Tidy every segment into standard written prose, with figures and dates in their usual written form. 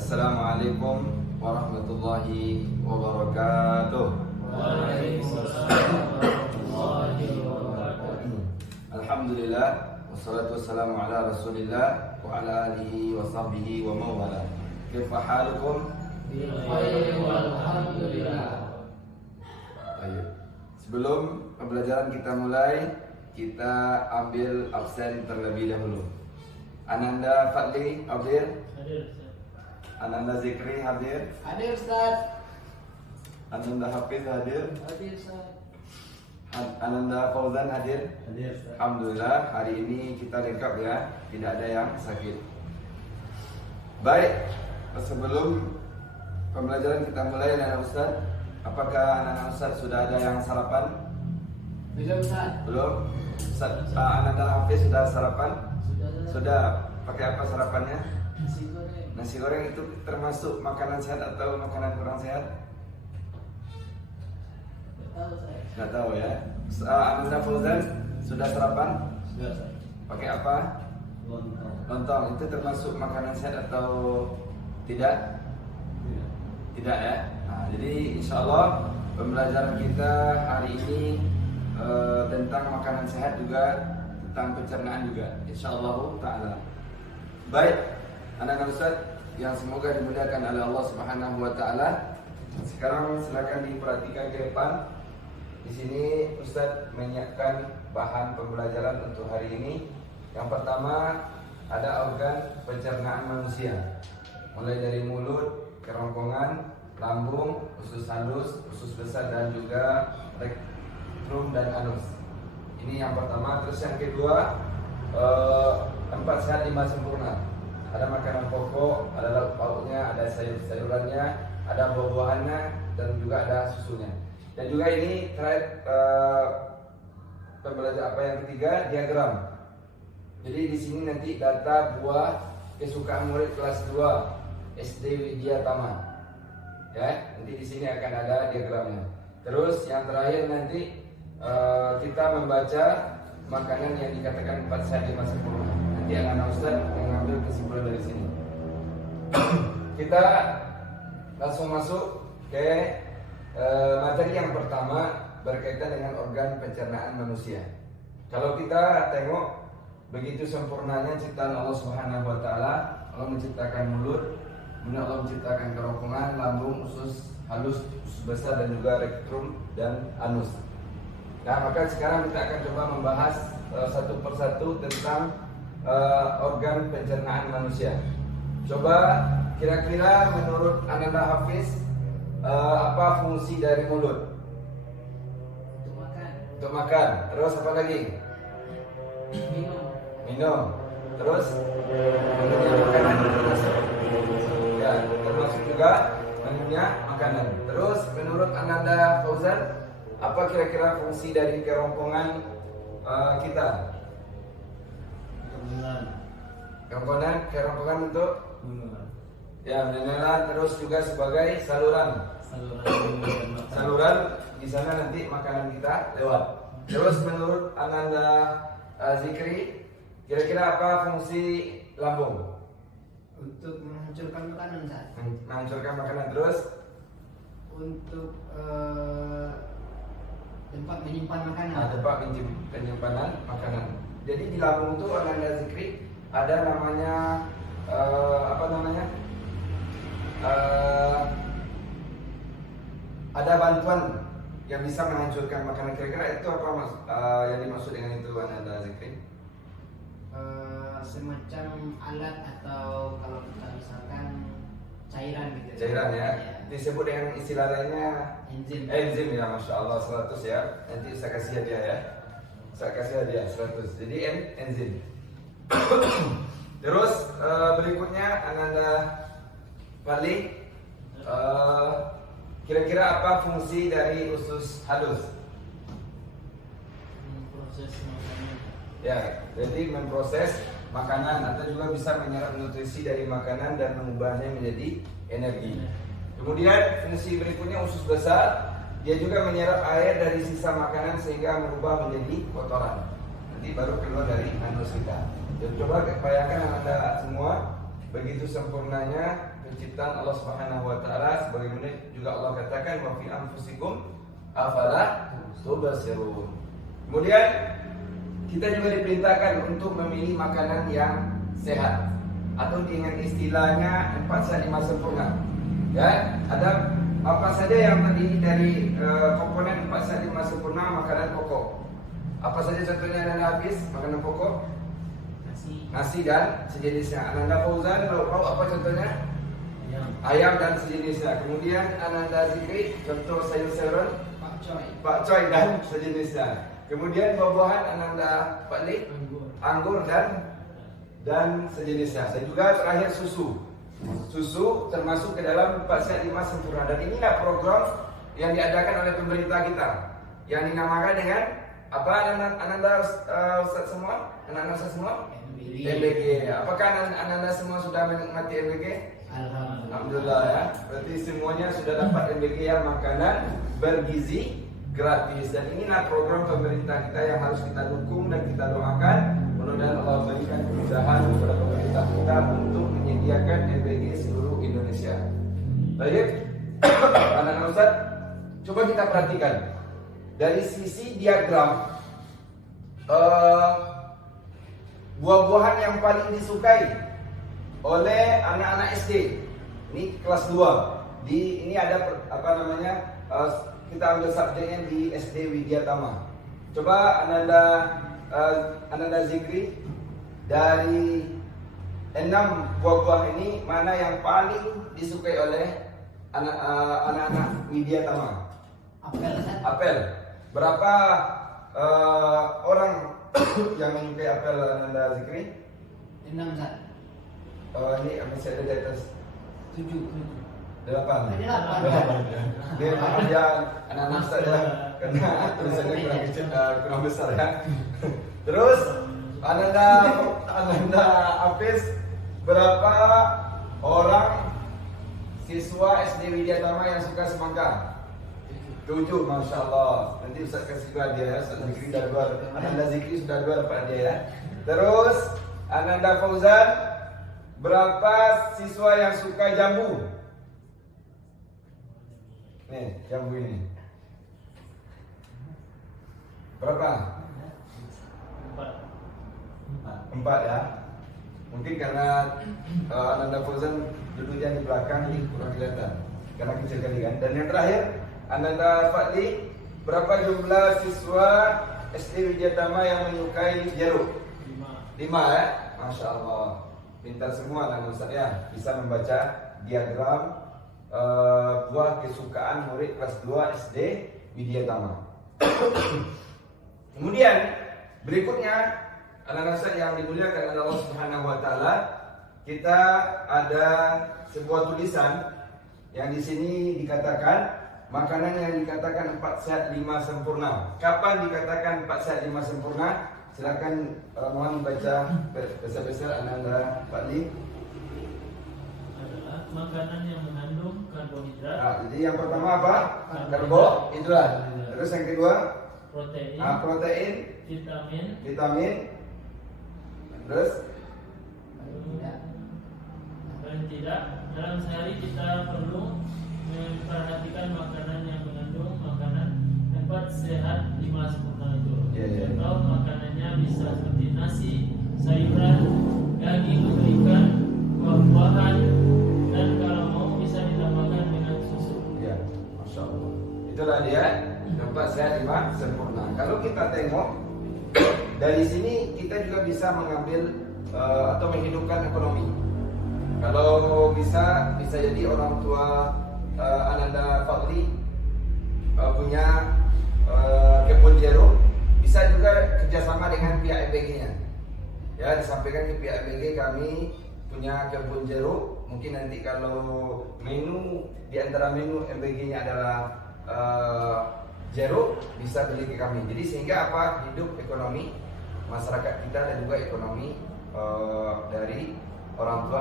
Assalamualaikum warahmatullahi wabarakatuh. Waalaikumsalam warahmatullahi wabarakatuh. Alhamdulillah, wassalatu wassalamu ala rasulillah wa ala alihi wa sahbihi wa mawala. Kaifa halukum? Bilkhair walhamdulillah. Baik. Sebelum pembelajaran kita mulai, kita ambil absen terlebih dahulu. Ananda Fadli hadir? Hadir, Ananda Zikri hadir? Hadir, Ustaz. Ananda Hafiz hadir? Hadir, Ustaz. Ananda Fauzan hadir? Hadir, Ustaz. Alhamdulillah, hari ini kita lengkap ya, tidak ada yang sakit. Baik, sebelum pembelajaran kita mulai, anak-anak Ustaz, apakah anak-anak Ustaz sudah ada yang sarapan? Belum, Ustaz. Belum? Ustaz, Ananda Hafiz sudah sarapan? Sudah. Sudah. Pakai apa sarapannya? Nasi goreng. Nasi goreng itu termasuk makanan sehat atau makanan kurang sehat? Nggak tahu, saya. Nggak tahu ya. Ananda Fauzan sudah sarapan? Sudah, Ustaz. Pakai apa? Lontong. Lontong itu termasuk makanan sehat atau tidak? Tidak. Tidak ya. Nah, jadi insya Allah pembelajaran kita hari ini tentang makanan sehat juga, tentang pencernaan juga, insya Allah taala. Baik, anak-anak Ustaz yang semoga dimuliakan oleh Allah Subhanahu wa taala. Sekarang silakan diperhatikan ke depan. Di sini Ustaz menyiapkan bahan pembelajaran untuk hari ini. Yang pertama ada organ pencernaan manusia, mulai dari mulut, kerongkongan, lambung, usus halus, usus besar dan juga rektum dan anus. Ini yang pertama. Terus yang kedua, tempat sehat 5 sempurna. Ada makanan pokok, ada lauk pauknya, ada sayur-sayurannya, ada buah-buahannya, dan juga ada susunya. Dan juga ini terakhir pembelajaran apa yang ketiga, diagram. Jadi di sini nanti data buah kesukaan murid kelas 2 SD Widya Tama. Ya, nanti di sini akan ada diagramnya. Terus yang terakhir nanti kita membaca makanan yang dikatakan 4 sehat 5 sempurna. Nanti anak Ustaz mengambil kesimpulan dari sini. Kita langsung masuk ke materi yang pertama berkaitan dengan organ pencernaan manusia. Kalau kita tengok begitu sempurnanya ciptaan Allah Subhanahu wa taala, Allah menciptakan mulut, kemudian Allah menciptakan kerongkongan, lambung, usus halus, usus besar dan juga rektum dan anus. Nah, maka sekarang kita akan coba membahas satu persatu tentang organ pencernaan manusia. Coba kira-kira menurut Ananda Hafiz apa fungsi dari mulut? Untuk makan. Untuk makan. Terus apa lagi? Minum. Terus minumnya makanan termasuk. Ya, termasuk juga minumnya makanan. Terus menurut Ananda Fauzan, apa kira-kira fungsi dari kerongkongan kita? Kerongkongan untuk ya menelan, terus juga sebagai saluran. Saluran di sana nanti makanan kita lewat. Terus menurut Ananda Zikri, kira-kira apa fungsi lambung? Untuk menghancurkan makanan, Ustaz. Menghancurkan makanan. Terus Untuk tempat menyimpan makanan. tempat penyimpanan makanan. Jadi di lambung itu Ananda Zikri ada namanya apa namanya? Ada bantuan yang bisa menghancurkan makanan. Kira-kira itu apa mas? Yang dimaksud dengan itu Ananda Zikri? Semacam alat atau kalau kita misalkan cairan gitu. Cairan ya. Disebut dengan istilah lainnya Enzim. enzim ya, masya Allah 100 ya. Nanti saya kasih hadiah ya. Saya kasih hadiah 100. Jadi enzim. Terus berikutnya Ananda Fadli, kira-kira apa fungsi dari usus halus? Proses makanan. Ya, jadi memproses makanan atau juga bisa menyerap nutrisi dari makanan dan mengubahnya menjadi energi. Kemudian fungsi berikutnya usus besar, dia juga menyerap air dari sisa makanan sehingga merubah menjadi kotoran. Nanti baru keluar dari anus kita. Jadi coba bayangkan Anda semua, begitu sempurnanya penciptaan Allah Subhanahu wa taala, sebagaimana juga Allah katakan wa fi anfusikum afala tubsirun. Kemudian kita juga diperintahkan untuk memilih makanan yang sehat atau dengan istilahnya 4 sehat 5 sempurna. Ya, ada apa saja yang terdiri dari komponen 4 sehat 5 sempurna makanan pokok. Apa saja contohnya Ananda Hafiz makanan pokok? Nasi dan sejenisnya. Ananda Fauzan tahu apa contohnya? Ayam dan sejenisnya. Kemudian Ananda Zikri contoh sayur-sayuran pakcoy dan sejenisnya. Kemudian buah-buahan Ananda Fadli anggur dan sejenisnya. Dan juga terakhir susu. Susu termasuk ke dalam 4 sehat 5 sempurna. Dan inilah program yang diadakan oleh pemerintah kita yang dinamakan dengan apa Ananda Ustaz semua? Anak-anak Ustaz semua? MBG. Apakah Ananda semua sudah menikmati MBG? Alhamdulillah ya. Berarti semuanya sudah dapat MBG yang makanan bergizi gratis. Dan inilah program pemerintah kita yang harus kita dukung dan kita doakan. Mudah-mudahan Allah berikan kemudahan kepada pemerintah kita untuk menyediakan MBG seluruh Indonesia. Baik, anak-anak Ustaz, coba kita perhatikan dari sisi diagram buah-buahan yang paling disukai oleh anak-anak SD. Ini kelas 2. Ini ada apa namanya? Kita ambil subjeknya di SD Widya Tama. Coba Ananda Zikri, dari 6 buah-buah ini mana yang paling disukai oleh anak-anak Widya Tama? Apel. Berapa orang yang menyukai apel Ananda Zikri? 6 Ustaz. Ini masih ada di atas 7. 8. Dia maaf ya anak-anak Ustaz ya, karena tulisannya kurang besar ya. Terus Ananda Hafiz, berapa orang siswa SD Widya Tama yang suka semangka? 7, Masya Allah. Nanti Ustaz kasih juga dia ya. Ustaz Zikri sudah 2. Ananda Zikri sudah 2 dapat dia ya. Terus Ananda Fauzan, berapa siswa yang suka jambu? Nih, jambu ini. Berapa? 4 ya. Mungkin karena Ananda Fauzan duduknya di belakang ini kurang kelihatan karena kecil kali kan. Dan yang terakhir Ananda Fadli, berapa jumlah siswa SD Widya Tama yang menyukai jeruk? 5 ya. Masya Allah, pintar semua anak Ustaz ya. Bisa membaca diagram buah kesukaan murid kelas 2 SD Widya Tama. Kemudian berikutnya anak-anak Ustaz yang dimuliakan oleh Allah Subhanahu wa taala, kita ada sebuah tulisan yang di sini dikatakan makanan yang dikatakan 4 sehat 5 sempurna. Kapan dikatakan 4 sehat 5 sempurna? Silakan mohon baca besar-besar Ananda Fadli. Adalah makanan yang mengandung karbohidrat. Nah, jadi yang pertama apa? Karbo, itulah. Terus yang kedua? Protein. Protein. Vitamin. Terus? Paling tidak dalam sehari kita perlu memperhatikan makanan yang mengandung makanan 4 sehat 5 sempurna itu. Contoh makanannya bisa seperti nasi, sayuran, daging atau ikan, buah-buahan, dan kalau mau bisa ditambahkan dengan susu. Ya, Masya Allah. Itulah dia 4 sehat 5 sempurna. Kalau kita tengok dari sini kita juga bisa mengambil atau menghidupkan ekonomi. Kalau bisa jadi orang tua Ananda Fadli punya kebun jeruk, bisa juga kerjasama dengan pihak MBG-nya. Ya, disampaikan ke pihak MBG kami punya kebun jeruk. Mungkin nanti kalau menu di antara menu MBG-nya adalah jeruk, bisa beli ke kami. Jadi sehingga apa? Hidup ekonomi masyarakat kita dan juga ekonomi dari orang tua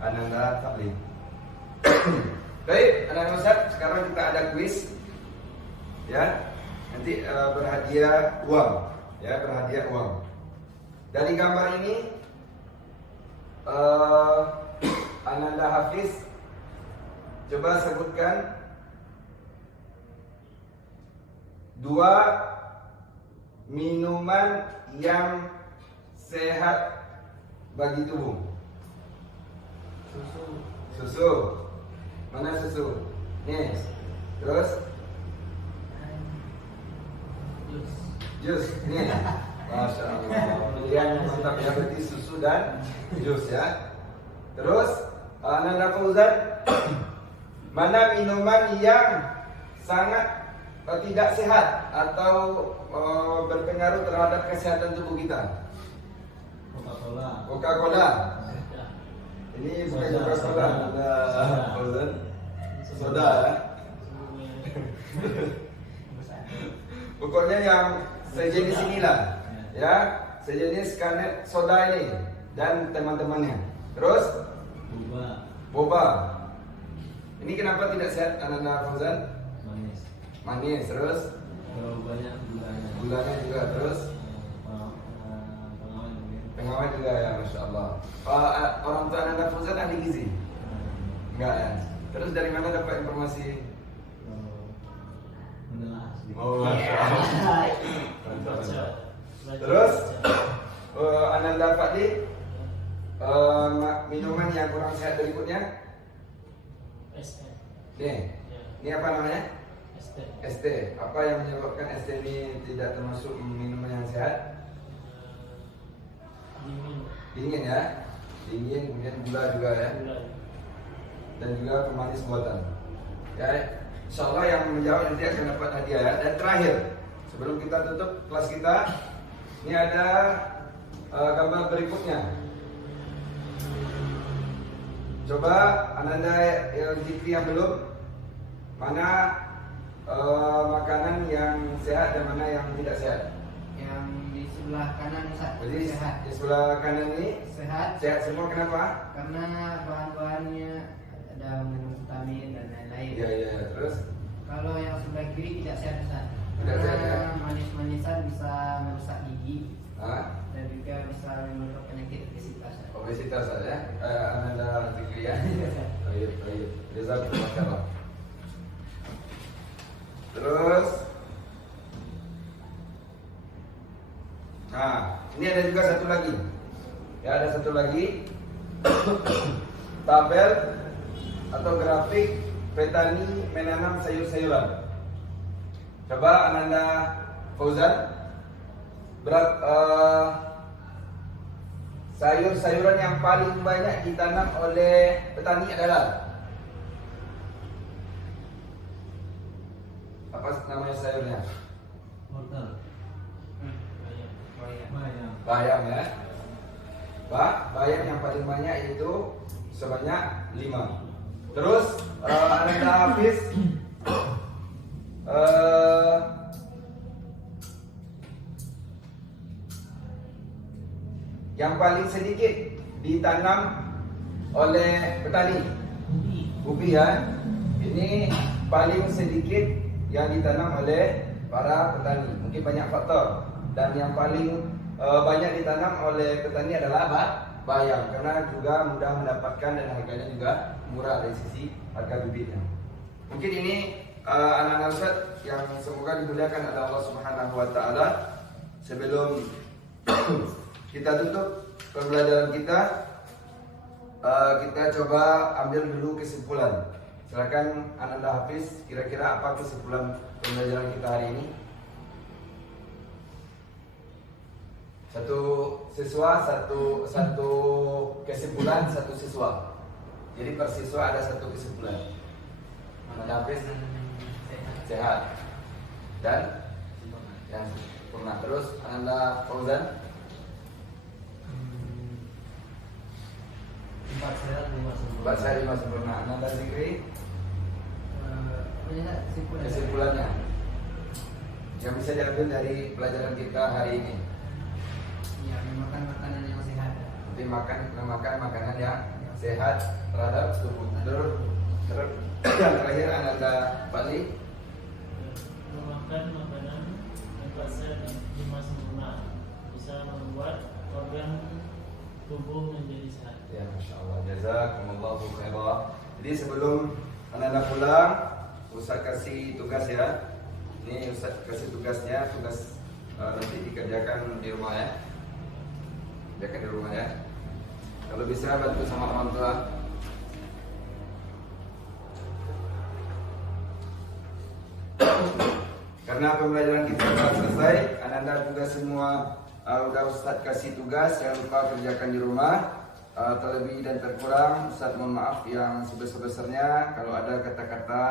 Ananda Fadli. Baik, anak-anak Ustaz, sekarang kita ada kuis. Ya, nanti berhadiah uang. Ya, berhadiah uang. Dari gambar ini Ananda Hafiz, coba sebutkan 2 minuman yang sehat bagi tubuh. Susu. Mana susu? Nih. Terus jus. Nih. Masya Allah. Pilihan mantap ya, berarti susu dan jus ya. Terus Ananda Fauzan, mana minuman yang sangat tidak sehat atau berpengaruh terhadap kesehatan tubuh kita? Coca-Cola. Ini bukan Coca-Cola, Fauzan. Soda ya. Pokoknya yang sejenis inilah, ya, sejenis Canet soda ini dan teman-temannya. Terus boba. Ini kenapa tidak sehat, Ananda Fauzan? Manis. Terus banyak gulanya juga. Terus pengawet juga ya, Masya Allah. Orang tua Ananda Fauzan ahli gizi? Enggak ya? Terus dari mana dapat informasi? Oh, Masya Allah. Terus Ananda Fadli, minuman yang kurang sehat berikutnya? Nih, ini apa namanya? ST. Apa yang menyebabkan ST ini tidak termasuk minuman yang sehat? Dingin ya, kemudian gula juga ya, dan juga pemanis buatan. Ya, insya Allah yang menjawab nanti akan dapat hadiah ya. Dan terakhir, sebelum kita tutup kelas kita, ini ada gambar berikutnya. Coba Ananda yang Zikri yang belum, mana makanan yang sehat dan mana yang tidak sehat? Yang di sebelah kanan Ustaz. Jadi Sehat. di sebelah kanan ini Sehat sehat semua, kenapa? karena bahan-bahannya ada mengandung vitamin dan lain-lain. Iya. Terus Kalau yang sebelah kiri tidak sehat Ustaz. Tidak sehat, ya? Karena manis-manisan bisa merusak gigi ah, dan juga bisa menimbulkan penyakit obesitas. obesitas saja. Ananda Zikri ya. Baik. Jazakumullah khairan. Terus, nah, ini ada juga satu lagi. Ya, ada satu lagi tabel atau grafik petani menanam sayur-sayuran. Coba Ananda Fauzan, sayur-sayuran yang paling banyak ditanam oleh petani adalah apa namanya sayurnya? Bayam ya. Bayam yang paling banyak itu sebanyak 5. Terus Ananda Hafiz, yang paling sedikit ditanam oleh petani ubi ya. Ini paling sedikit yang ditanam oleh para petani. Mungkin banyak faktor, dan yang paling banyak ditanam oleh petani adalah bayam, karena juga mudah mendapatkan dan harganya juga murah dari sisi harga bibitnya. Mungkin ini anak-anak Ustaz yang semoga dimuliakan oleh Allah Subhanahu wa taala. Sebelum kita tutup pembelajaran kita, kita coba ambil dulu kesimpulan. Silakan Ananda Hafiz, kira-kira apa kesimpulan pembelajaran kita hari ini? Satu siswa, satu kesimpulan, satu siswa. Jadi per siswa ada satu kesimpulan. Ananda Hafiz sehat dan yang sempurna. Terus Ananda Fauzan 4 sehat 5 sempurna. 4 sehat 5 sempurna. Ananda Zikri kesimpulannya yang bisa diambil dari pelajaran kita hari ini. Ya, memakan makanan yang sehat. Jadi memakan makanan yang sehat terhadap tubuh. Terus yang terakhir Ananda Fadli Memakan makanan yang sehat dan 5 sempurna bisa membuat organ tubuh menjadi sehat. Ya, Masya Allah. Jazakumullahu khairan. Jadi sebelum anda pulang, Ustaz kasih tugas ya. Ini Ustaz kasih tugasnya, tugas nanti dikerjakan di rumah ya. Kerjakan di rumah ya. Kalau bisa bantu sama orang tua. Karena pembelajaran kita telah selesai, anda juga semua udah Ustaz kasih tugas, jangan lupa kerjakan di rumah. Terlebih dan terkurang, Ustaz mohon maaf yang sebesar-besarnya kalau ada kata-kata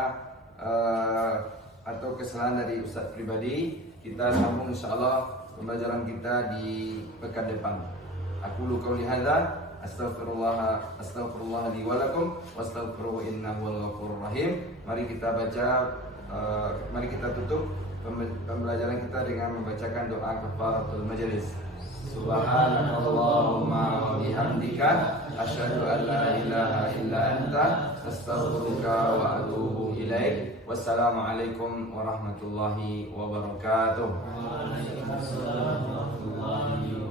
atau kesalahan dari Ustaz pribadi. Kita sambung insyaallah pembelajaran kita di pekan depan. Aku qauli hadza astaghfirullah li wa lakum wastaghfiruhu innahu wal ghafurur rahim. Mari kita baca, mari kita tutup pembelajaran kita dengan membacakan doa kafaratul majelis. Subhanakallahumma wa bihamdika asyhadu an la ilaha illa anta astaghfiruka wa atubu ilaik. Wassalamualaikum warahmatullahi wabarakatuh. Waalaikumsalam warahmatullahi wabarakatuh.